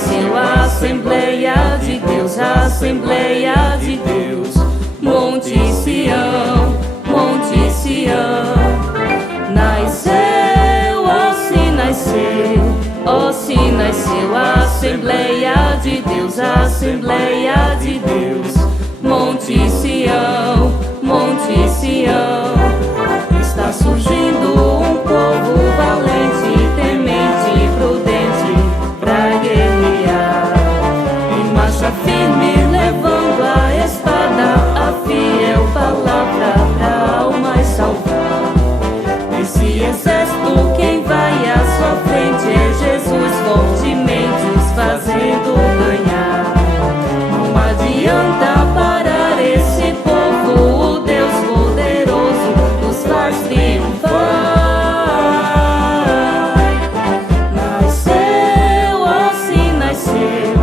nasceu a Assembleia de Deus, a Assembleia de Deus. Monte Sião, Monte Sião. Nasceu, ó se nasceu, ó se nasceu a Assembleia de Deus, a Assembleia de Deus. Monte Sião, Monte Sião. Está surgindo um povo valente, temente e prudente pra guerrear. Em marcha firme, levando a espada, a fiel palavra pra almas salvar. Esse exército, quem vai à sua frente é Jesus, fortemente os fazendo ganhar. Não adianta parar esse povo, o Deus poderoso nos faz triunfar. Nasceu, ó se nasceu,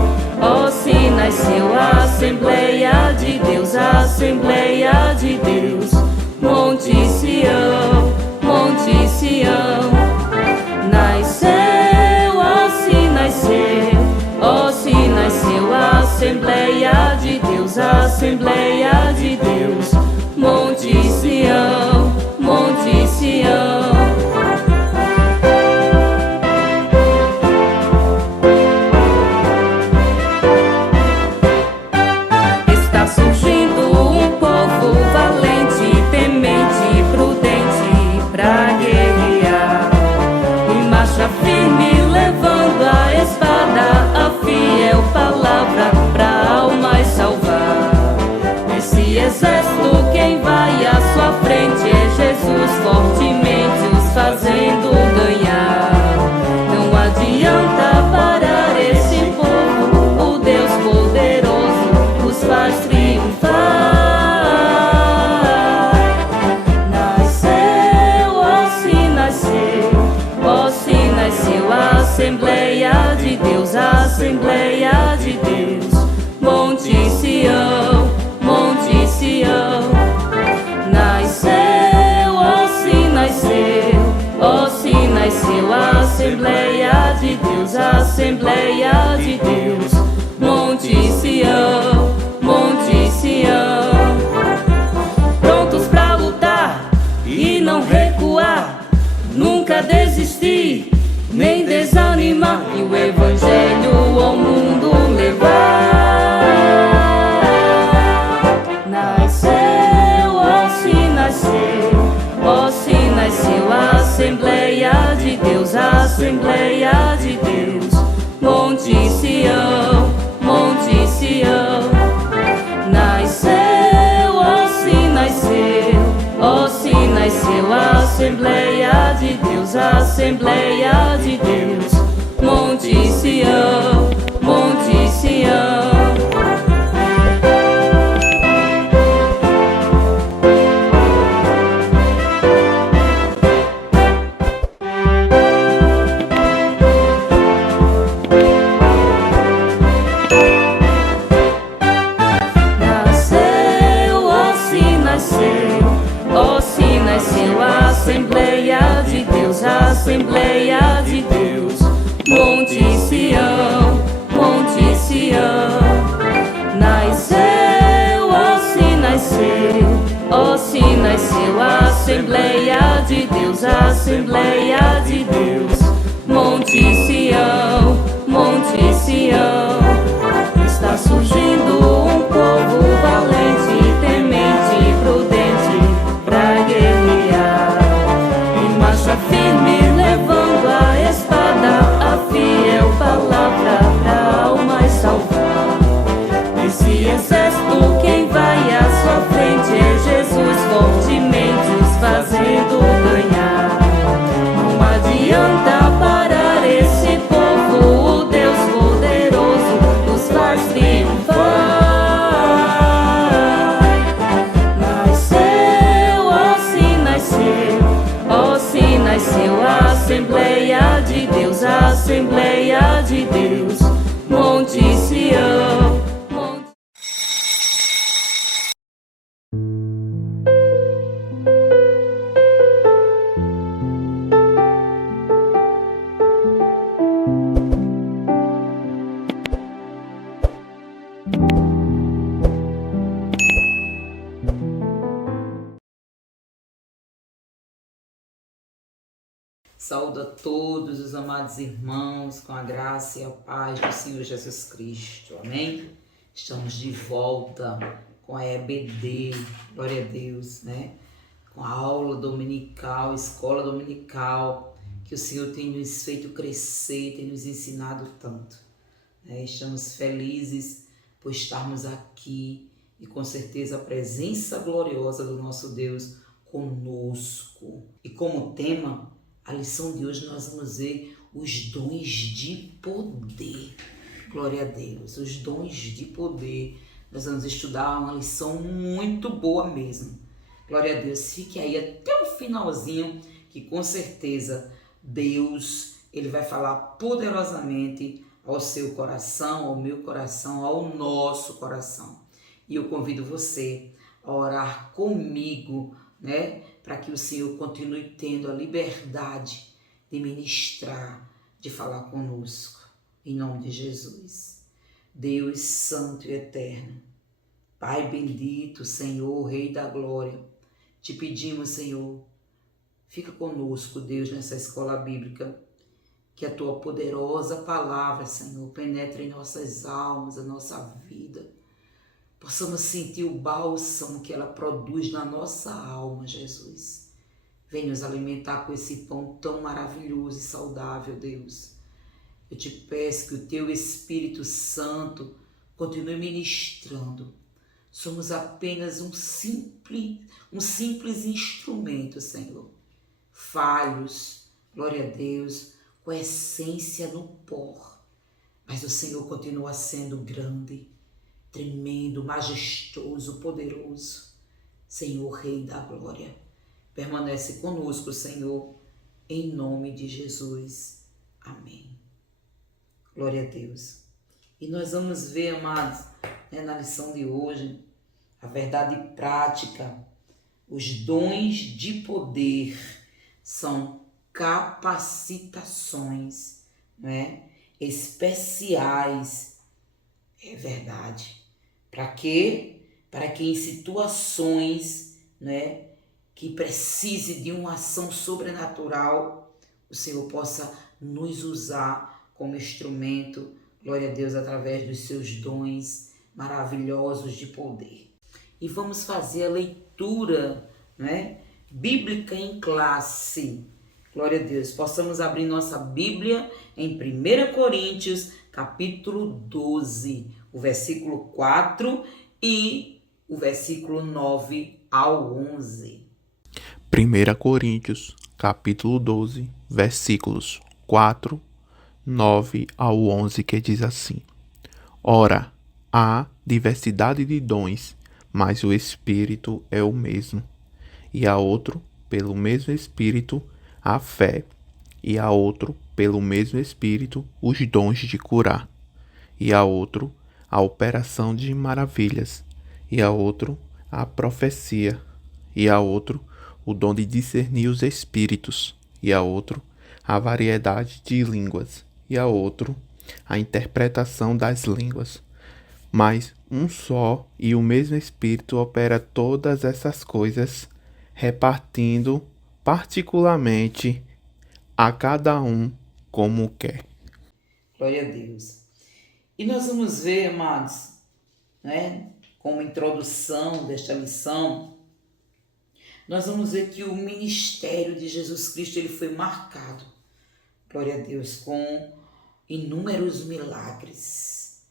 ó se nasceu a Assembleia de Deus, a Assembleia de Deus. Monte Sião, Monte Sião. Nasceu, ó se nasceu, ó se nasceu a Assembleia de Deus, a Assembleia de Deus. Monte Sião, Monte Sião. Está surgindo um povo valente, temente e prudente pra guerrear. Em marcha firme, levando a espada, a fiel palavra pra almas salvar. Esse exército, quem vai à sua frente é Jesus, fortemente os fazendo ganhar. Não adianta parar esse povo, o Deus poderoso os faz triunfar. Nasceu, ó se nasceu, ó se nasceu a Assembleia de Deus, a Assembleia de Deus. Monte Sião, Monte Sião. Nasceu, ó se nasceu, ó se nasceu a Assembleia de Deus, a Assembleia de Deus. Monte Sião, Monte Sião. Prontos pra lutar e não recuar, nunca desistir, nem desanimar, e o Evangelho ao mundo levar. Nasceu, ó se nasceu, ó se nasceu a Assembleia de Deus, a Assembleia de Deus. Monte Sião, Monte Sião. Nasceu, ó se nasceu, ó se nasceu a Assembleia de Deus, a Assembleia de Deus. Monte Sião, Monte Sião. Ó se nasceu a Assembleia de Deus, a Assembleia de Deus. Monte Sião, Monte Sião. Nasceu, ó se nasceu, ó se nasceu a Assembleia de Deus, a Assembleia de Deus. Monte Sião, Monte Sião. Está surgindo um povo valente, temente e prudente pra guerrear. Em marcha firme, levando a espada, a fiel palavra pra almas salvar. Esse exército, quem vai à sua frente é Jesus, fortemente os fazendo ganhar. Não adianta parar esse Saúdo a todos os amados irmãos com a graça e a paz do Senhor Jesus Cristo. Amém? Estamos de volta com a EBD, glória a Deus, né? Com a aula dominical, escola dominical, que o Senhor tem nos feito crescer, tem nos ensinado tanto. Estamos felizes por estarmos aqui e com certeza a presença gloriosa do nosso Deus conosco. E como tema, a lição de hoje nós vamos ver os dons de poder. Glória a Deus, os dons de poder. Nós vamos estudar uma lição muito boa mesmo. Glória a Deus, fique aí até o finalzinho, que com certeza Deus, Ele vai falar poderosamente ao seu coração, ao meu coração, ao nosso coração. E eu convido você a orar comigo, né? Para que o Senhor continue tendo a liberdade de ministrar, de falar conosco. Em nome de Jesus. Deus Santo e Eterno, Pai bendito, Senhor, Rei da Glória, te pedimos, Senhor, fica conosco, Deus, nessa escola bíblica, que a tua poderosa palavra, Senhor, penetre em nossas almas, a nossa vida. Possamos sentir o bálsamo que ela produz na nossa alma, Jesus. Vem nos alimentar com esse pão tão maravilhoso e saudável, Deus. Eu te peço que o teu Espírito Santo continue ministrando. Somos apenas um simples instrumento, Senhor. Falhos, glória a Deus, com essência no pó. Mas o Senhor continua sendo grande, tremendo, majestoso, poderoso. Senhor, Rei da Glória, permanece conosco, Senhor, em nome de Jesus. Amém. Glória a Deus. E nós vamos ver, amados, na lição de hoje, a verdade prática. Os dons de poder são capacitações, especiais. É verdade. Para quê? Para que em situações, que precise de uma ação sobrenatural, o Senhor possa nos usar como instrumento, glória a Deus, através dos seus dons maravilhosos de poder. E vamos fazer a leitura, bíblica em classe. Glória a Deus. Possamos abrir nossa Bíblia em 1 Coríntios, capítulo 12, o versículo 4 e o versículo 9 ao 11. 1 Coríntios, capítulo 12, versículos 4, 9 ao 11, que diz assim: Ora, há diversidade de dons, mas o Espírito é o mesmo. E há outro, pelo mesmo Espírito, a fé. E há outro, pelo mesmo Espírito, os dons de curar. E há outro, a operação de maravilhas. E há outro, a profecia. E há outro, o dom de discernir os espíritos. E há outro, a variedade de línguas. E há outro, a interpretação das línguas. Mas um só e o mesmo Espírito opera todas essas coisas, repartindo particularmente a cada um como quer. Glória a Deus. E nós vamos ver, amados, como introdução desta lição, nós vamos ver que o ministério de Jesus Cristo ele foi marcado, glória a Deus, com inúmeros milagres,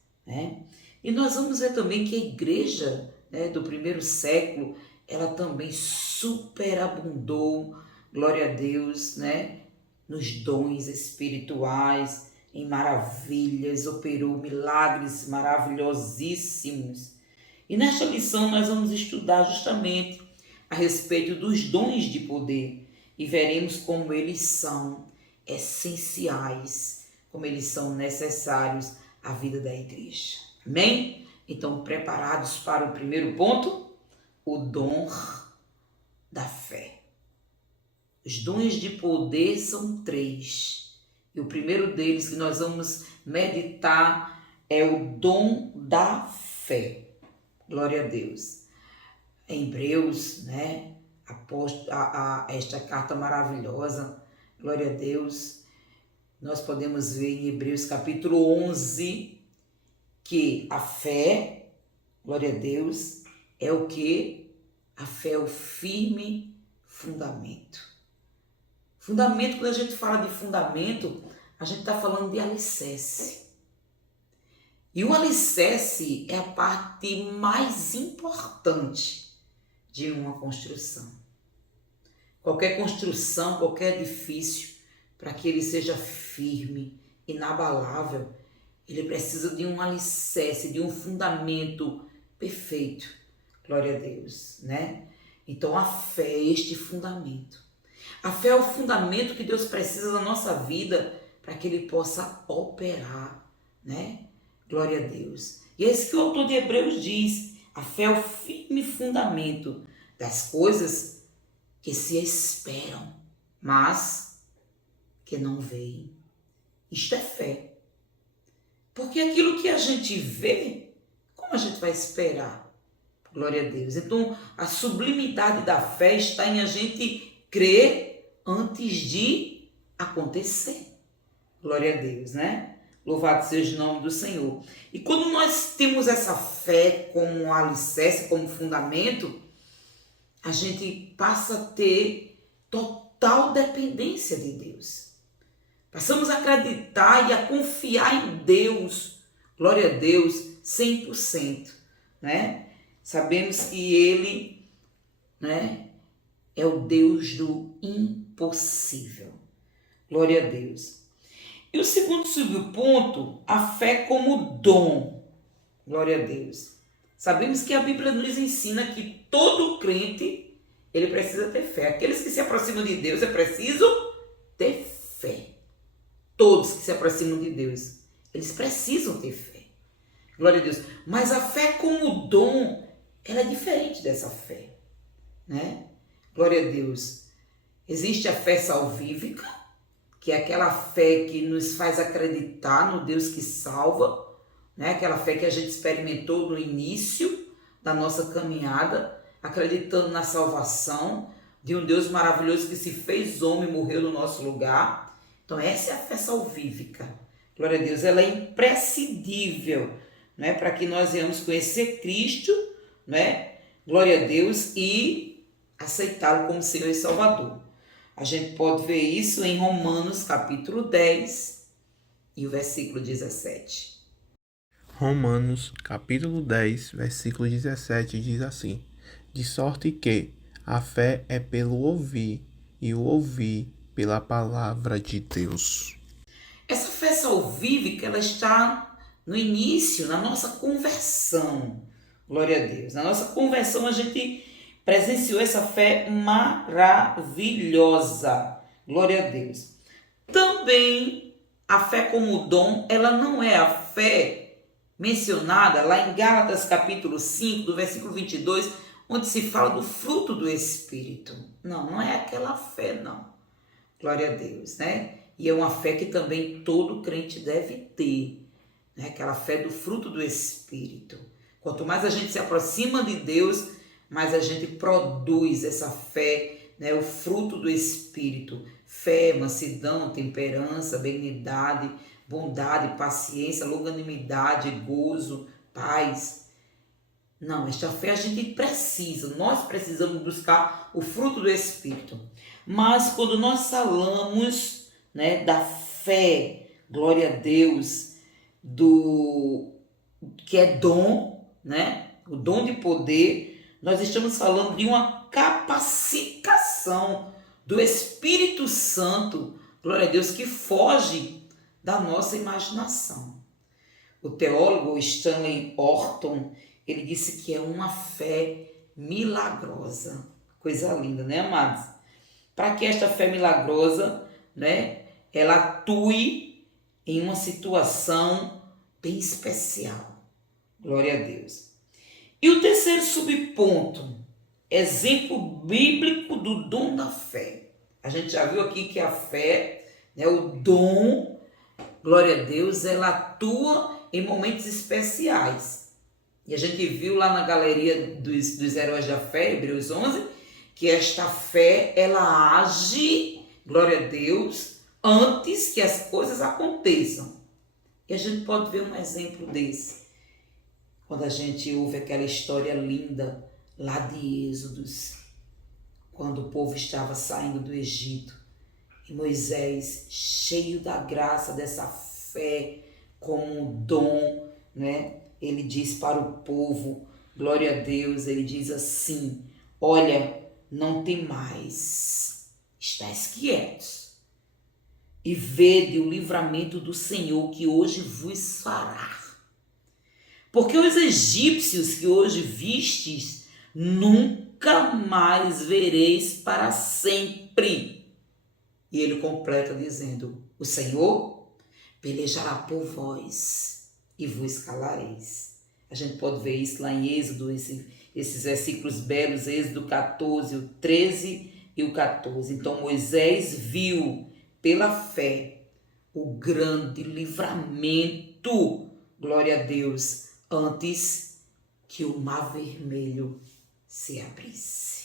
E nós vamos ver também que a igreja do primeiro século, ela também superabundou, glória a Deus, nos dons espirituais, em maravilhas, operou milagres maravilhosíssimos. E nesta lição nós vamos estudar justamente a respeito dos dons de poder e veremos como eles são essenciais, como eles são necessários à vida da igreja. Amém? Então, preparados para o primeiro ponto? O dom da fé. Os dons de poder são 3. E o primeiro deles que nós vamos meditar é o dom da fé. Glória a Deus. Em Hebreus, após esta carta maravilhosa, Glória a Deus. Nós podemos ver em Hebreus capítulo 11 que a fé, glória a Deus, é o que? A fé é o firme fundamento. Fundamento, quando a gente fala de fundamento, a gente está falando de alicerce. E o alicerce é a parte mais importante de uma construção. Qualquer construção, qualquer edifício, para que ele seja firme, inabalável, ele precisa de um alicerce, de um fundamento perfeito. Glória a Deus, né? Então a fé é este fundamento. A fé é o fundamento que Deus precisa da nossa vida para que ele possa operar, né? Glória a Deus. E é isso que o autor de Hebreus diz. A fé é o firme fundamento das coisas que se esperam, mas que não veem. Isto é fé. Porque aquilo que a gente vê, como a gente vai esperar? Glória a Deus. Então, a sublimidade da fé está em a gente crer antes de acontecer. Glória a Deus, né? Louvado seja o nome do Senhor. E quando nós temos essa fé como alicerce, como fundamento, a gente passa a ter total dependência de Deus. Passamos a acreditar e a confiar em Deus, glória a Deus, 100%, né? Sabemos que Ele, né, é o Deus do impossível. Glória a Deus. E o segundo subponto, a fé como dom. Glória a Deus. Sabemos que a Bíblia nos ensina que todo crente, ele precisa ter fé. Aqueles que se aproximam de Deus, é preciso ter fé. Todos que se aproximam de Deus, eles precisam ter fé. Glória a Deus. Mas a fé como dom, ela é diferente dessa fé, né? Glória a Deus. Existe a fé salvífica, que é aquela fé que nos faz acreditar no Deus que salva, né? Aquela fé que a gente experimentou no início da nossa caminhada, acreditando na salvação de um Deus maravilhoso que se fez homem e morreu no nosso lugar. Então essa é a fé salvífica. Glória a Deus, ela é imprescindível, né? Para que nós venhamos conhecer Cristo, né? Glória a Deus, e aceitá-lo como Senhor e Salvador. A gente pode ver isso em Romanos capítulo 10 e o versículo 17. Romanos capítulo 10, versículo 17 diz assim: de sorte que a fé é pelo ouvir, e o ouvir pela palavra de Deus. Essa fé salvífica, ela está no início, na nossa conversão. Glória a Deus. Na nossa conversão a gente presenciou essa fé maravilhosa. Glória a Deus. Também a fé como dom, ela não é a fé mencionada lá em Gálatas capítulo 5, do versículo 22, onde se fala do fruto do Espírito. Não é aquela fé, não. Glória a Deus, né? E é uma fé que também todo crente deve ter, né? Aquela fé do fruto do Espírito. Quanto mais a gente se aproxima de Deus, mais a gente produz essa fé, né? O fruto do Espírito. Fé, mansidão, temperança, benignidade, bondade, paciência, longanimidade, gozo, paz. Não, esta fé a gente precisa, nós precisamos buscar o fruto do Espírito. Mas quando nós falamos, né, da fé, glória a Deus, do que é dom, né, o dom de poder, nós estamos falando de uma capacitação do Espírito Santo, glória a Deus, que foge da nossa imaginação. O teólogo Stanley Orton, ele disse que é uma fé milagrosa. Coisa linda, né, amados? Para que esta fé milagrosa, né, ela atue em uma situação bem especial. Glória a Deus. E o terceiro subponto, exemplo bíblico do dom da fé. A gente já viu aqui que a fé, né, o dom, glória a Deus, ela atua em momentos especiais. E a gente viu lá na galeria dos heróis da fé, Hebreus 11, que esta fé, ela age glória a Deus, antes que as coisas aconteçam. E a gente pode ver um exemplo desse, quando a gente ouve aquela história linda lá de Êxodos, quando o povo estava saindo do Egito, e Moisés, cheio da graça, dessa fé como um dom, né? Ele diz para o povo, glória a Deus, ele diz assim: olha, não temais, estáis quietos, e vede o livramento do Senhor que hoje vos fará. Porque os egípcios que hoje vistes, nunca mais vereis para sempre. E ele completa dizendo: o Senhor pelejará por vós e vos calareis. A gente pode ver isso lá em Êxodo, esses versículos belos, Êxodo 14, o 13 e o 14. Então Moisés viu pela fé o grande livramento, glória a Deus, antes que o mar vermelho se abrisse.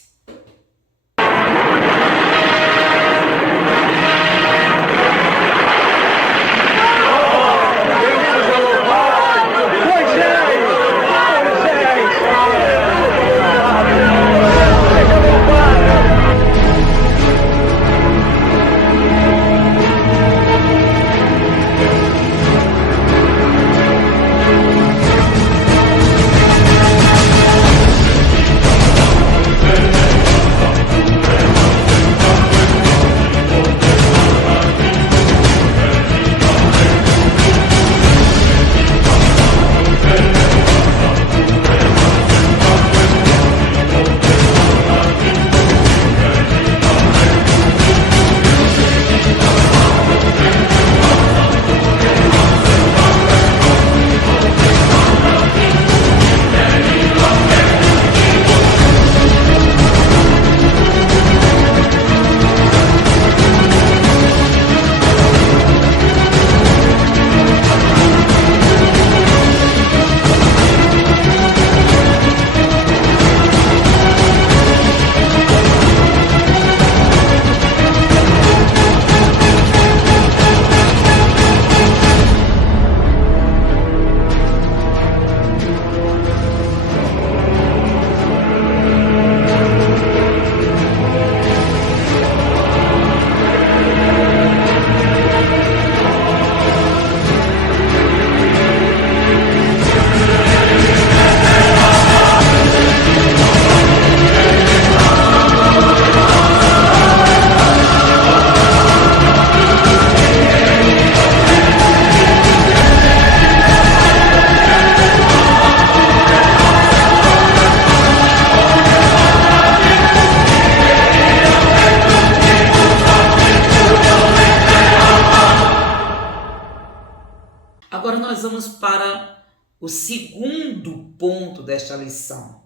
Agora nós vamos para o segundo ponto desta lição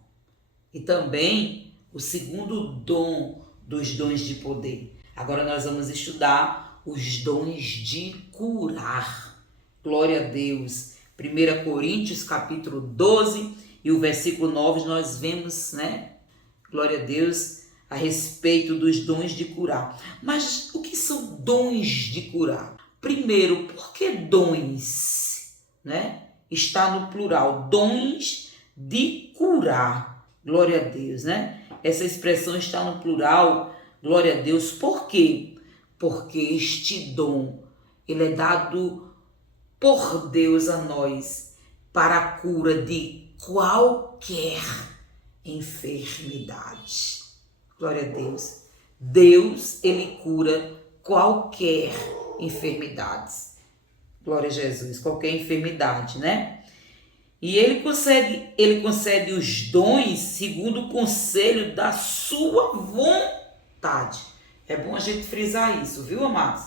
e também o segundo dom dos dons de poder. Agora nós vamos estudar os dons de curar. Glória a Deus. 1 Coríntios capítulo 12 e o versículo 9 nós vemos, né? Glória a Deus, a respeito dos dons de curar. Mas o que são dons de curar? Primeiro, por que dons, né? Está no plural, dons de curar. Glória a Deus, né? Essa expressão está no plural, glória a Deus. Por quê? Porque este dom, ele é dado por Deus a nós para a cura de qualquer enfermidade. Glória a Deus. Deus, ele cura qualquer enfermidade. Glória a Jesus, qualquer enfermidade, né? E ele concede os dons segundo o conselho da sua vontade. É bom a gente frisar isso, viu, amados?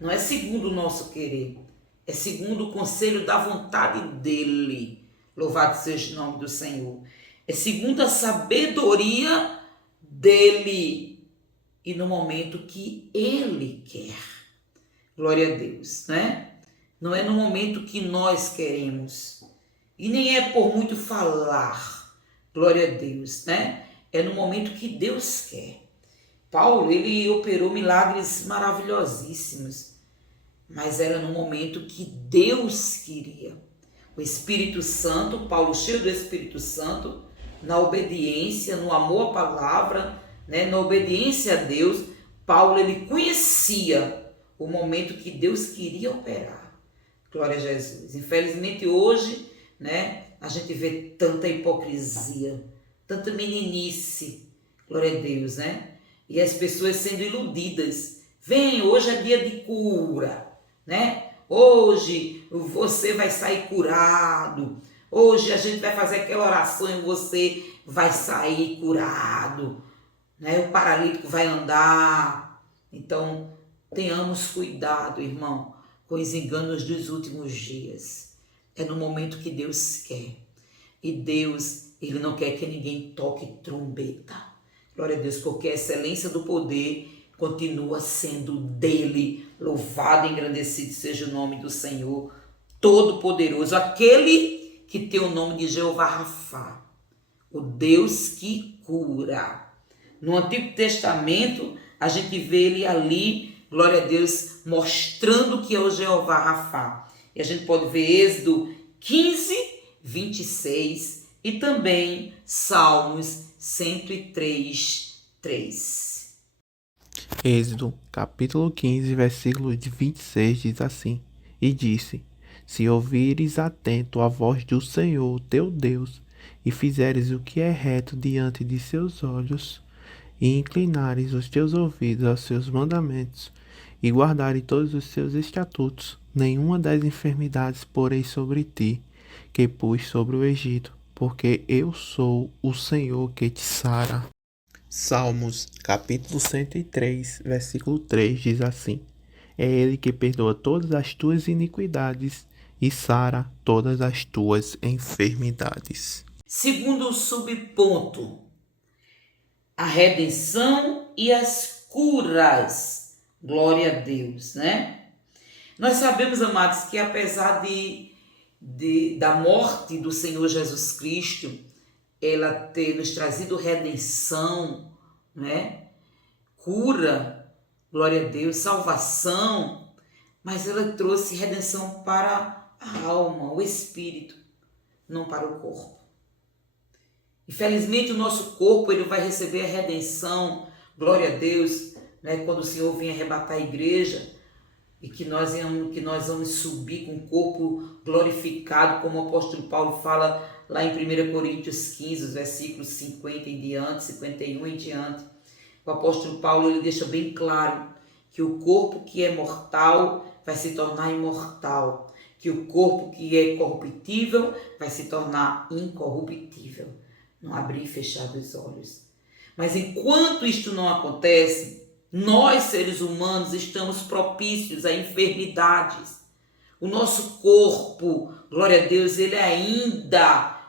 Não é segundo o nosso querer, é segundo o conselho da vontade dele. Louvado seja o nome do Senhor. É segundo a sabedoria dele e no momento que ele quer. Glória a Deus, né? Não é no momento que nós queremos e nem é por muito falar. Glória a Deus, né? É no momento que Deus quer. Paulo, ele operou milagres maravilhosíssimos, mas era no momento que Deus queria. O Espírito Santo, Paulo cheio do Espírito Santo, na obediência, no amor à palavra, né, na obediência a Deus, Paulo ele conhecia o momento que Deus queria operar. Glória a Jesus. Infelizmente hoje, né, a gente vê tanta hipocrisia, tanta meninice, glória a Deus, né? E as pessoas sendo iludidas. Vem, hoje é dia de cura, né? Hoje você vai sair curado. Hoje a gente vai fazer aquela oração e você vai sair curado, né? O paralítico vai andar. Então, tenhamos cuidado, irmão, com os enganos dos últimos dias. É no momento que Deus quer. E Deus, ele não quer que ninguém toque trombeta. Glória a Deus, porque a excelência do poder continua sendo dele. Louvado e engrandecido seja o nome do Senhor Todo-Poderoso, aquele que tem o nome de Jeová Rafá, o Deus que cura. No Antigo Testamento, a gente vê ele ali, glória a Deus, mostrando que é o Jeová Rafá. E a gente pode ver Êxodo 15, 26 e também Salmos 103, 3. Êxodo, capítulo 15, versículo de 26 diz assim: E disse: Se ouvires atento a voz do Senhor teu Deus, e fizeres o que é reto diante de seus olhos, e inclinares os teus ouvidos aos seus mandamentos, e guardares todos os seus estatutos, nenhuma das enfermidades porei sobre ti, que pus sobre o Egito, porque eu sou o Senhor que te sara. Salmos, capítulo 103, versículo 3 diz assim: É ele que perdoa todas as tuas iniquidades e sara todas as tuas enfermidades. Segundo o subponto, a redenção e as curas. Glória a Deus, né? Nós sabemos, amados, que apesar da morte do Senhor Jesus Cristo, ela ter nos trazido redenção, né? Cura, glória a Deus, salvação, mas ela trouxe redenção para a alma, o espírito, não para o corpo. Infelizmente o nosso corpo ele vai receber a redenção, glória a Deus, né? Quando o Senhor vem arrebatar a igreja, e que nós vamos subir com o corpo glorificado, como o apóstolo Paulo fala lá em 1 Coríntios 15, os versículos 50 em diante, 51 em diante. O apóstolo Paulo ele deixa bem claro que o corpo que é mortal vai se tornar imortal, que o corpo que é corruptível vai se tornar incorruptível. Não abrir e fechar os olhos. Mas enquanto isto não acontece, nós, seres humanos, estamos propícios a enfermidades. O nosso corpo, glória a Deus, ele ainda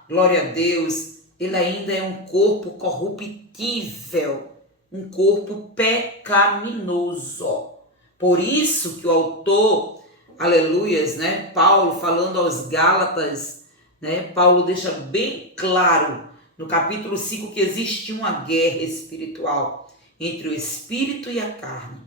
é um corpo corruptível, um corpo pecaminoso. Por isso que o autor, aleluias, né, Paulo, falando aos Gálatas, né, Paulo deixa bem claro no capítulo 5 que existe uma guerra espiritual entre o espírito e a carne.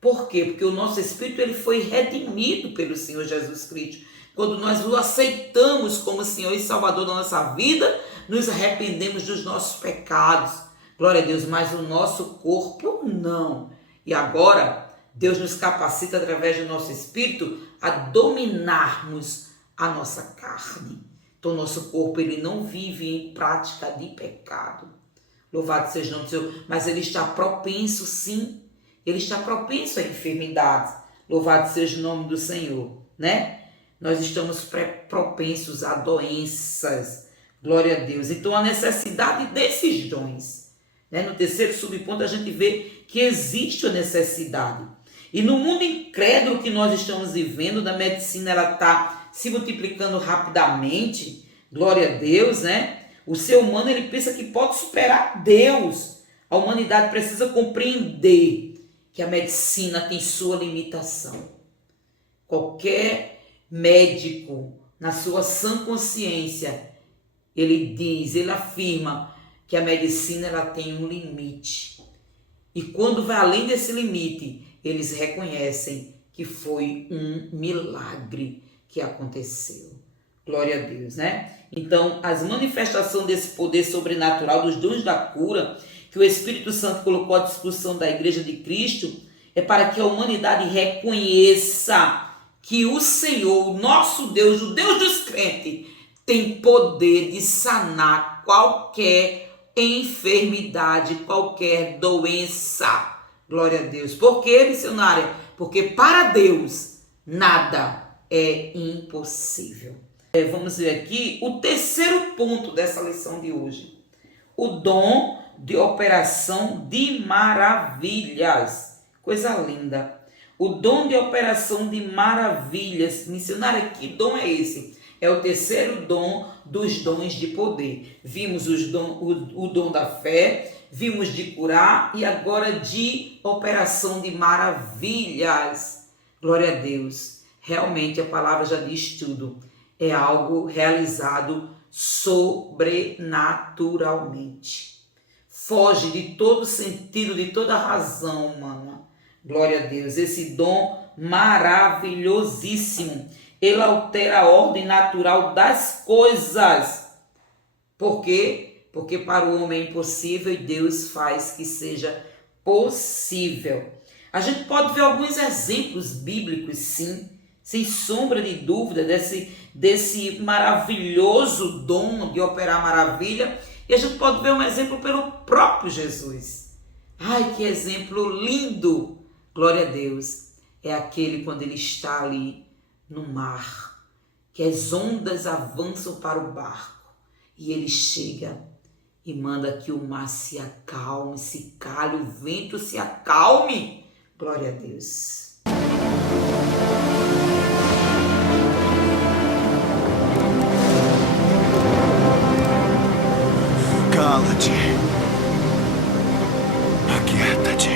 Por quê? Porque o nosso espírito ele foi redimido pelo Senhor Jesus Cristo. Quando nós o aceitamos como Senhor e Salvador da nossa vida, nos arrependemos dos nossos pecados. Glória a Deus, mas o nosso corpo não. E agora, Deus nos capacita através do nosso espírito a dominarmos a nossa carne. Então, o nosso corpo ele não vive em prática de pecado. Louvado seja o nome do Senhor. Mas ele está propenso, sim. Ele está propenso a enfermidades. Louvado seja o nome do Senhor, né? Nós estamos propensos a doenças. Glória a Deus. Então, a necessidade desses dons, né? No terceiro subponto, a gente vê que existe a necessidade. E no mundo incrédulo que nós estamos vivendo, da medicina, ela está se multiplicando rapidamente. Glória a Deus, né? O ser humano, ele pensa que pode superar Deus. A humanidade precisa compreender que a medicina tem sua limitação. Qualquer médico, na sua sã consciência, ele afirma que a medicina ela tem um limite. E quando vai além desse limite, eles reconhecem que foi um milagre que aconteceu. Glória a Deus, né? Então, as manifestações desse poder sobrenatural, dos dons da cura, que o Espírito Santo colocou à disposição da Igreja de Cristo, é para que a humanidade reconheça que o Senhor, o nosso Deus, o Deus dos crentes, tem poder de sanar qualquer enfermidade, qualquer doença. Glória a Deus. Por quê, missionária? Porque para Deus nada é impossível. Vamos ver aqui o terceiro ponto dessa lição de hoje. O dom de operação de maravilhas. Coisa linda. O dom de operação de maravilhas. Missionária, que dom é esse? É o terceiro dom dos dons de poder. Vimos o dom da fé, vimos de curar e agora de operação de maravilhas. Glória a Deus. Realmente a palavra já diz tudo. É algo realizado sobrenaturalmente. Foge de todo sentido, de toda razão humana. Glória a Deus. Esse dom maravilhosíssimo. Ele altera a ordem natural das coisas. Por quê? Porque para o homem é impossível e Deus faz que seja possível. A gente pode ver alguns exemplos bíblicos, sim, sem sombra de dúvida, desse maravilhoso dom de operar maravilha. E a gente pode ver um exemplo pelo próprio Jesus. Ai, que exemplo lindo! Glória a Deus. É aquele quando ele está ali no mar, que as ondas avançam para o barco e ele chega e manda que o mar se acalme, se cale, o vento se acalme. Glória a Deus. Cala-te. Aquieta-te.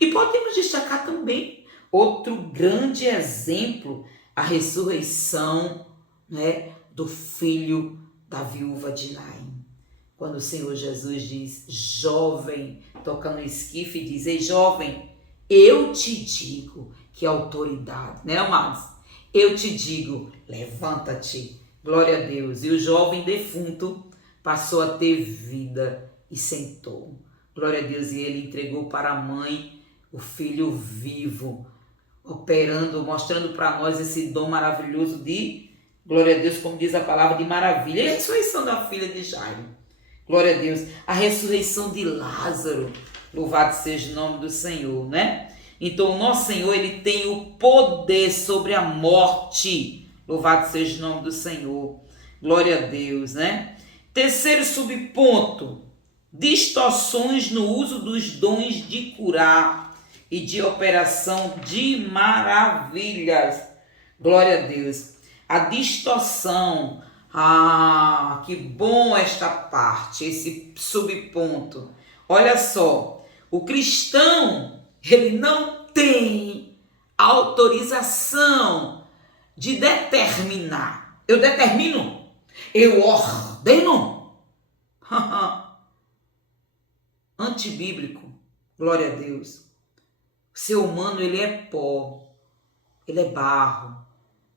E podemos destacar também outro grande exemplo, a ressurreição, né, do filho da viúva de Naim. Quando o Senhor Jesus diz, jovem, toca no esquife e diz, ei jovem, eu te digo que autoridade, né, amados? Eu te digo, levanta-te, glória a Deus. E o jovem defunto passou a ter vida e sentou. Glória a Deus, e ele entregou para a mãe o filho vivo, operando, mostrando para nós esse dom maravilhoso de, glória a Deus, como diz a palavra, de maravilha. E a ressurreição da filha de Jairo, glória a Deus. A ressurreição de Lázaro, louvado seja o nome do Senhor, né? Então o nosso Senhor, ele tem o poder sobre a morte, louvado seja o nome do Senhor, glória a Deus, né? Terceiro subponto, distorções no uso dos dons de curar e de operação de maravilhas. Glória a Deus. A distorção. Ah, que bom esta parte, esse subponto. Olha só, o cristão, ele não tem autorização de determinar. Eu determino? Eu ordeno? Antibíblico. Glória a Deus. O ser humano, ele é pó, ele é barro,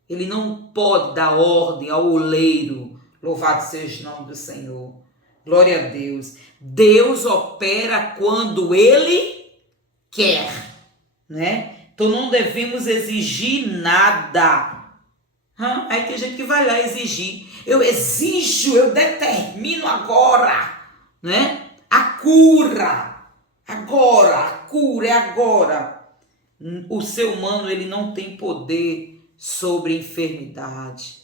ele não pode dar ordem ao oleiro, louvado seja o nome do Senhor, glória a Deus. Deus opera quando ele quer, né? Então não devemos exigir nada. Aí tem gente que vai lá exigir, eu exijo, eu determino agora, né? A cura. Agora, a cura é agora. O ser humano, ele não tem poder sobre enfermidade.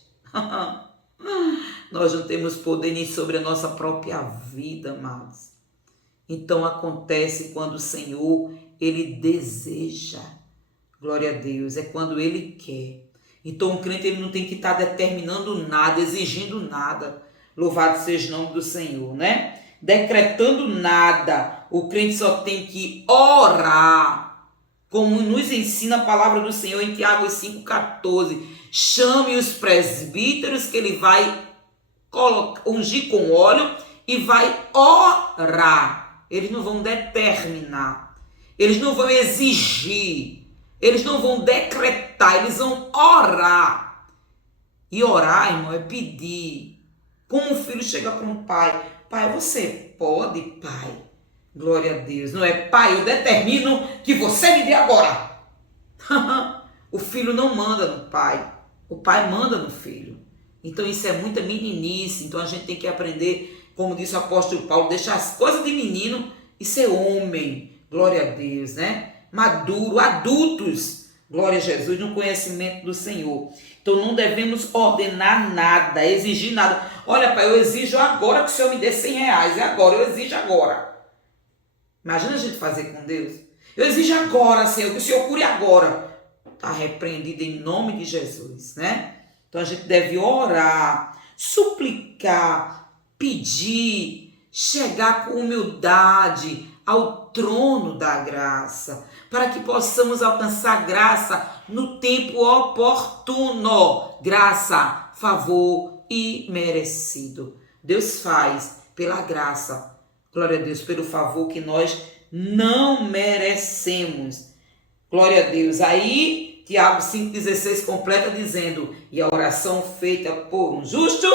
Nós não temos poder nem sobre a nossa própria vida, amados. Então acontece quando o Senhor, ele deseja. Glória a Deus, é quando ele quer. Então o crente, ele não tem que estar determinando nada, exigindo nada. Louvado seja o nome do Senhor, né? Decretando nada. O crente só tem que orar. como nos ensina a palavra do Senhor em Tiago 5,14. Chame os presbíteros que ele vai ungir com óleo e vai orar. Eles não vão determinar, eles não vão exigir, eles não vão decretar, eles vão orar. E orar, irmão, é pedir. Como um filho chega para um pai: pai, você pode, pai? Glória a Deus. Não é: pai, eu determino que você me dê agora. O filho não manda no pai, o pai manda no filho. Então isso é muita meninice. Então a gente tem que aprender, como disse o apóstolo Paulo, deixar as coisas de menino e ser homem. Glória a Deus, né? Maduro, adultos, glória a Jesus, no conhecimento do Senhor. Então não devemos ordenar nada, exigir nada. Olha, pai, eu exijo agora que o Senhor me dê 100 reais. É agora, eu exijo agora. Imagina a gente fazer com Deus. Eu exijo agora, Senhor, que o Senhor cure agora. Está repreendido em nome de Jesus, né? Então a gente deve orar, suplicar, pedir, chegar com humildade ao trono da graça, para que possamos alcançar graça no tempo oportuno. Graça, favor e merecido. Deus faz pela graça, glória a Deus, pelo favor que nós não merecemos. Glória a Deus. Aí, Tiago 5,16 completa dizendo: e a oração feita por um justo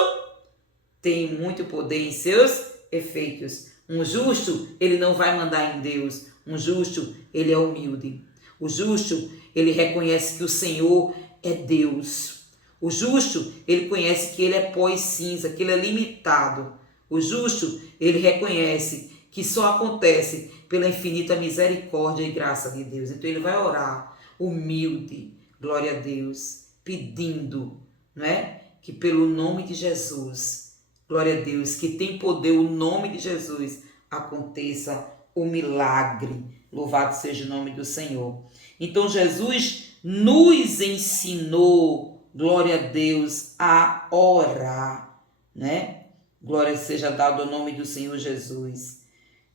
tem muito poder em seus efeitos. Um justo, ele não vai mandar em Deus. Um justo, ele é humilde. O justo, ele reconhece que o Senhor é Deus. O justo, ele conhece que ele é pó e cinza, que ele é limitado. O justo, ele reconhece que só acontece pela infinita misericórdia e graça de Deus. Então ele vai orar humilde, glória a Deus, pedindo, não é? Que pelo nome de Jesus, glória a Deus, que tem poder o nome de Jesus, aconteça o milagre. Louvado seja o nome do Senhor. Então Jesus nos ensinou, glória a Deus, a orar, né? Glória seja dado ao nome do Senhor Jesus.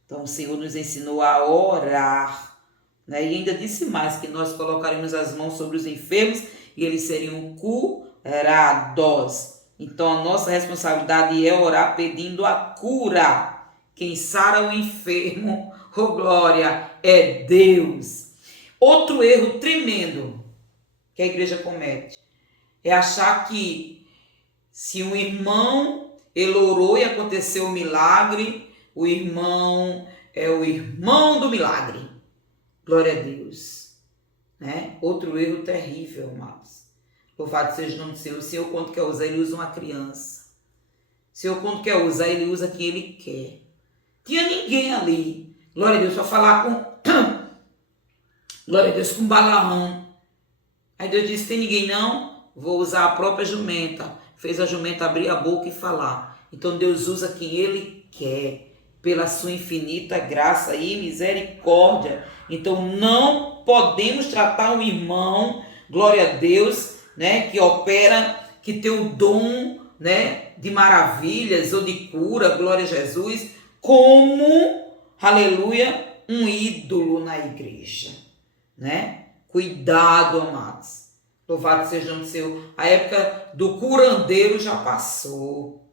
Então o Senhor nos ensinou a orar, né? E ainda disse mais, que nós colocaremos as mãos sobre os enfermos e eles seriam curados. Então a nossa responsabilidade é orar pedindo a cura. Quem sara o enfermo, oh glória, é Deus. Outro erro tremendo que a igreja comete é achar que se um irmão ele orou e aconteceu um milagre, o irmão é o irmão do milagre. Glória a Deus, né? Outro erro terrível, amados. Louvado seja o nome do Senhor. O Senhor, quando quer usar, ele usa uma criança. O Senhor, quando quer usar, ele usa quem ele quer. Tinha ninguém ali, glória a Deus, para falar com glória a Deus, com Balaão. Aí Deus disse: tem ninguém não? Vou usar a própria jumenta. Fez a jumenta abrir a boca e falar. Então Deus usa quem ele quer, pela sua infinita graça e misericórdia. Então não podemos tratar um irmão, glória a Deus, né, que opera, que tem o dom, né, de maravilhas ou de cura, glória a Jesus, como, aleluia, um ídolo na igreja, né? Cuidado, amados. Louvado seja o nome do Senhor. A época do curandeiro já passou.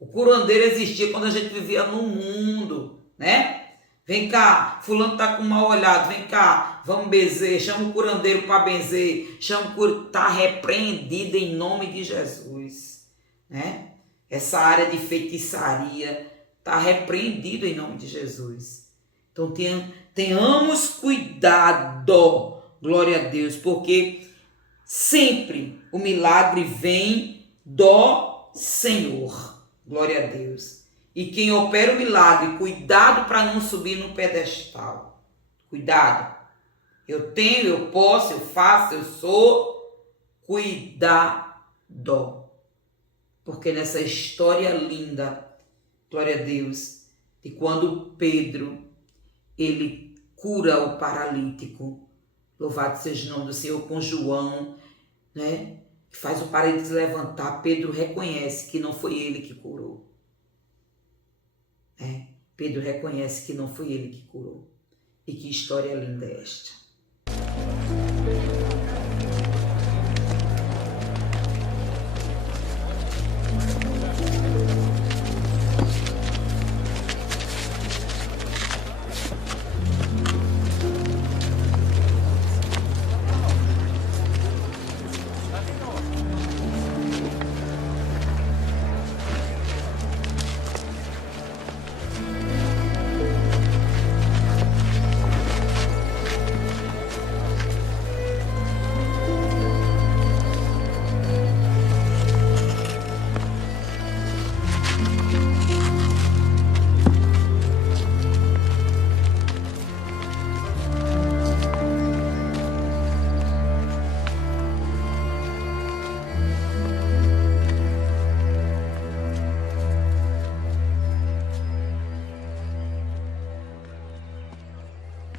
O curandeiro existia quando a gente vivia no mundo, né? Vem cá, fulano tá com mal olhado, vem cá, vamos benzer, chama o curandeiro para benzer, tá repreendido em nome de Jesus, né? Essa área de feitiçaria está repreendido em nome de Jesus. Então tenhamos cuidado, glória a Deus, porque sempre o milagre vem do Senhor, glória a Deus. E quem opera o milagre, cuidado para não subir no pedestal. Cuidado. Eu tenho, eu posso, eu faço, eu sou. Cuidado. Porque nessa história linda, glória a Deus, e quando Pedro, ele cura o paralítico, louvado seja o nome do Senhor, com João, né, que faz o paralítico se levantar, Pedro reconhece que não foi ele que curou. Pedro reconhece que não foi ele que curou. E que história linda é esta.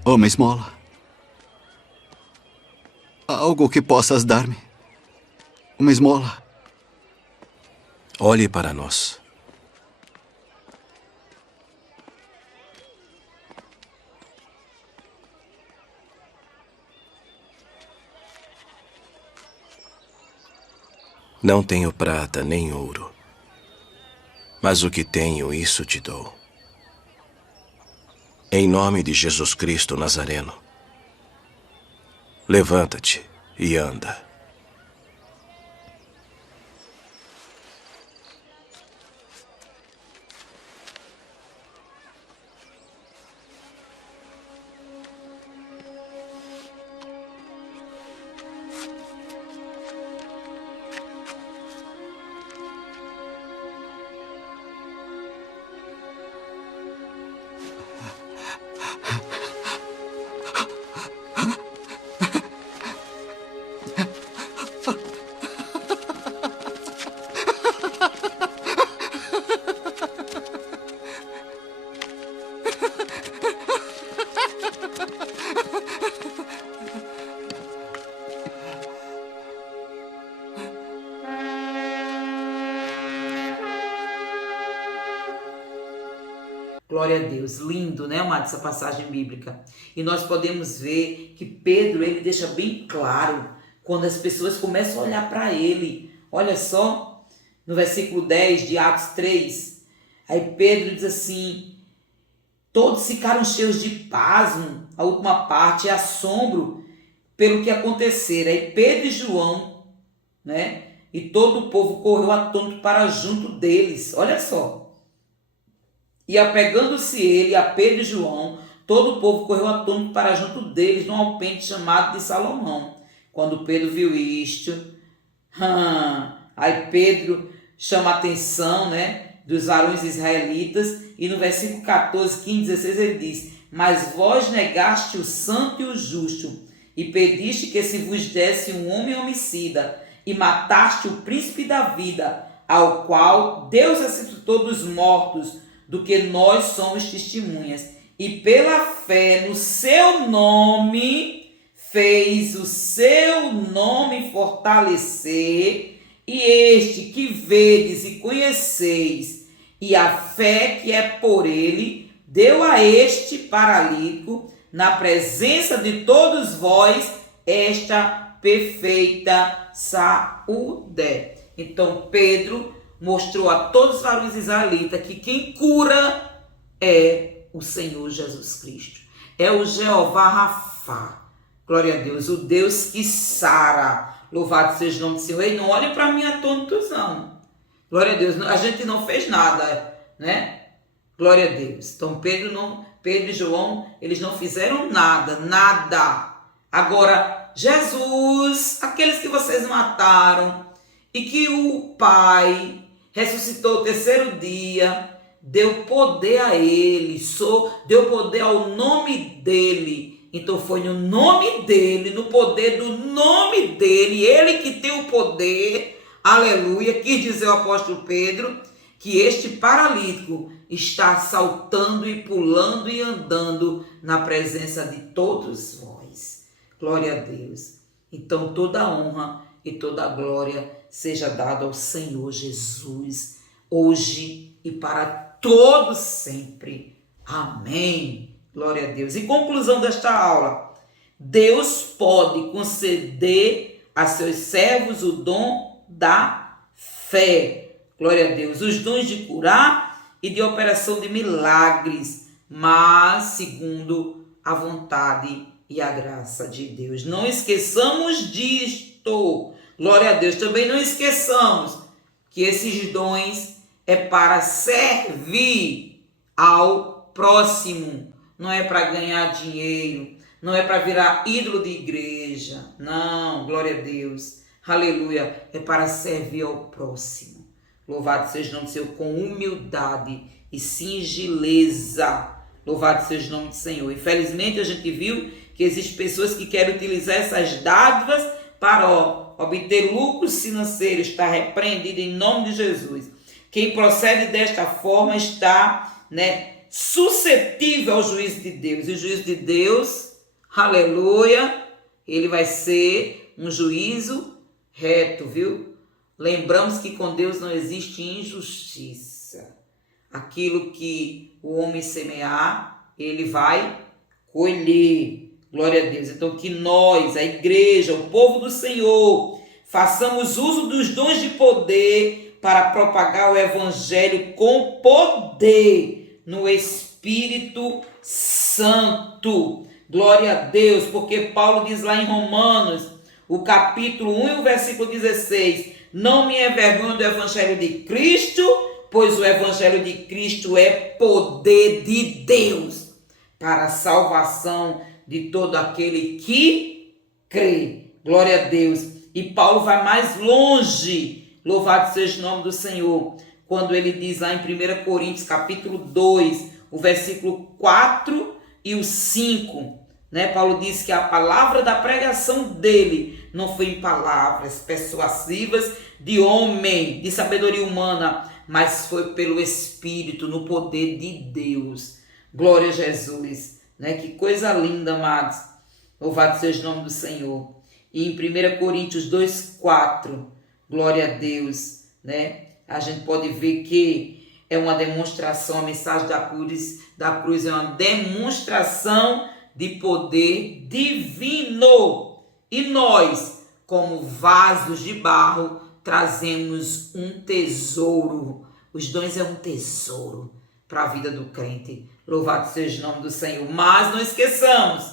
Uma esmola. Algo que possas dar-me. Uma esmola. Olhe para nós. Não tenho prata nem ouro, mas o que tenho, isso te dou. Em nome de Jesus Cristo Nazareno, levanta-te e anda. Glória a Deus, lindo, né, amado, essa passagem bíblica. E nós podemos ver que Pedro, ele deixa bem claro, quando as pessoas começam a olhar para ele. Olha só, no versículo 10 de Atos 3, aí Pedro diz assim, todos ficaram cheios de pasmo, a última parte, é assombro pelo que acontecera. Aí Pedro e João, né, e todo o povo correu atônito para junto deles, olha só. E apegando-se ele a Pedro e João, todo o povo correu atônito para junto deles, num alpendre chamado de Salomão. Quando Pedro viu isto, aí Pedro chama a atenção, né, dos varões israelitas, e no versículo 14, 15, 16 ele diz, mas vós negaste o santo e o justo, e pediste que se vos desse um homem homicida, e mataste o príncipe da vida, ao qual Deus ressuscitou dos mortos, do que nós somos testemunhas, e pela fé no seu nome, fez o seu nome fortalecer, e este que vedes e conheceis, e a fé que é por ele, deu a este paralítico, na presença de todos vós, esta perfeita saúde. Então Pedro mostrou a todos os varões israelitas que quem cura é o Senhor Jesus Cristo. É o Jeová Rafá. Glória a Deus. O Deus que sara. Louvado seja o nome do Senhor. E não olhem para mim atônitos, não. Glória a Deus. A gente não fez nada, né? Glória a Deus. Então Pedro e João, eles não fizeram nada. Nada. Agora, Jesus, aqueles que vocês mataram e que o Pai ressuscitou o terceiro dia, deu poder a ele, deu poder ao nome dele. Então foi no nome dele, no poder do nome dele, ele que tem o poder, aleluia, quis dizer o apóstolo Pedro, que este paralítico está saltando e pulando e andando na presença de todos vós. Glória a Deus. Então toda a honra e toda a glória seja dada ao Senhor Jesus, hoje e para todos sempre. Amém. Glória a Deus. E conclusão desta aula, Deus pode conceder a seus servos o dom da fé. Glória a Deus. Os dons de curar e de operação de milagres, mas segundo a vontade e a graça de Deus. Não esqueçamos disto. Glória a Deus. Também não esqueçamos que esses dons é para servir ao próximo. Não é para ganhar dinheiro. Não é para virar ídolo de igreja. Não, glória a Deus. Aleluia. É para servir ao próximo. Louvado seja o nome do Senhor com humildade e singeleza. Louvado seja o nome do Senhor. Infelizmente a gente viu que existem pessoas que querem utilizar essas dádivas para obter lucros financeiros. Está repreendido em nome de Jesus. Quem procede desta forma está, suscetível ao juízo de Deus. E o juízo de Deus, aleluia, ele vai ser um juízo reto, viu? Lembramos que com Deus não existe injustiça. Aquilo que o homem semear, ele vai colher. Glória a Deus. Então que nós, a igreja, o povo do Senhor, façamos uso dos dons de poder para propagar o evangelho com poder no Espírito Santo. Glória a Deus, porque Paulo diz lá em Romanos, o capítulo 1 e o versículo 16, não me envergonho do evangelho de Cristo, pois o evangelho de Cristo é poder de Deus para a salvação de todo aquele que crê. Glória a Deus. E Paulo vai mais longe, louvado seja o nome do Senhor, quando ele diz lá em 1 Coríntios capítulo 2, o versículo 4 e o 5, Paulo diz que a palavra da pregação dele não foi em palavras persuasivas de homem, de sabedoria humana, mas foi pelo Espírito, no poder de Deus. Glória a Jesus. Que coisa linda, amados. Louvado seja o nome do Senhor. E em 1 Coríntios 2:4, glória a Deus, a gente pode ver que é uma demonstração, a mensagem da cruz é uma demonstração de poder divino. E nós, como vasos de barro, trazemos um tesouro. Os dons é um tesouro para a vida do crente. Louvado seja o nome do Senhor. Mas não esqueçamos,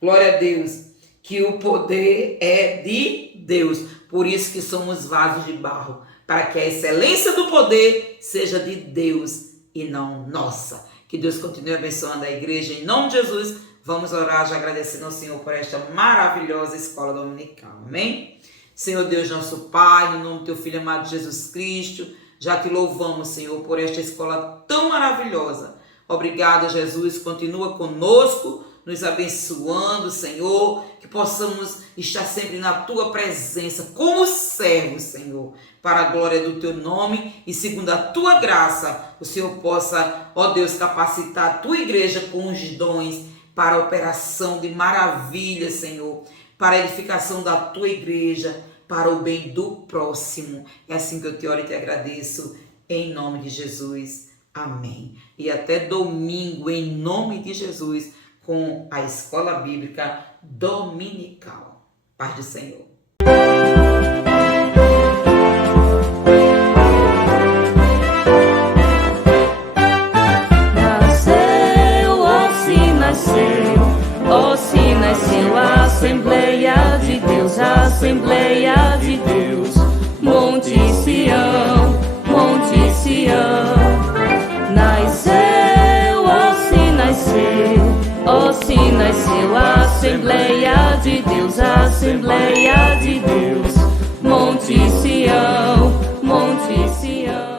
glória a Deus, que o poder é de Deus. Por isso que somos vasos de barro, para que a excelência do poder seja de Deus e não nossa. Que Deus continue abençoando a igreja. Em nome de Jesus, vamos orar já agradecendo ao Senhor por esta maravilhosa escola dominical. Amém? Senhor Deus, nosso Pai, no nome do teu Filho amado Jesus Cristo, já te louvamos, Senhor, por esta escola tão maravilhosa. Obrigada, Jesus. Continua conosco, nos abençoando, Senhor, que possamos estar sempre na tua presença como servos, Senhor, para a glória do teu nome e segundo a tua graça, o Senhor possa, ó Deus, capacitar a tua igreja com os dons para a operação de maravilhas, Senhor, para a edificação da tua igreja, para o bem do próximo. É assim que eu te oro e te agradeço, em nome de Jesus. Amém. E até domingo, em nome de Jesus, com a Escola Bíblica Dominical. Paz do Senhor. Nasceu, ó se nasceu a Assembleia de Deus, a Assembleia de Deus, Monte Sião, Monte Sião. Nasceu, ó se nasceu a Assembleia de Deus, a Assembleia de Deus, Monte Sião, Monte Sião.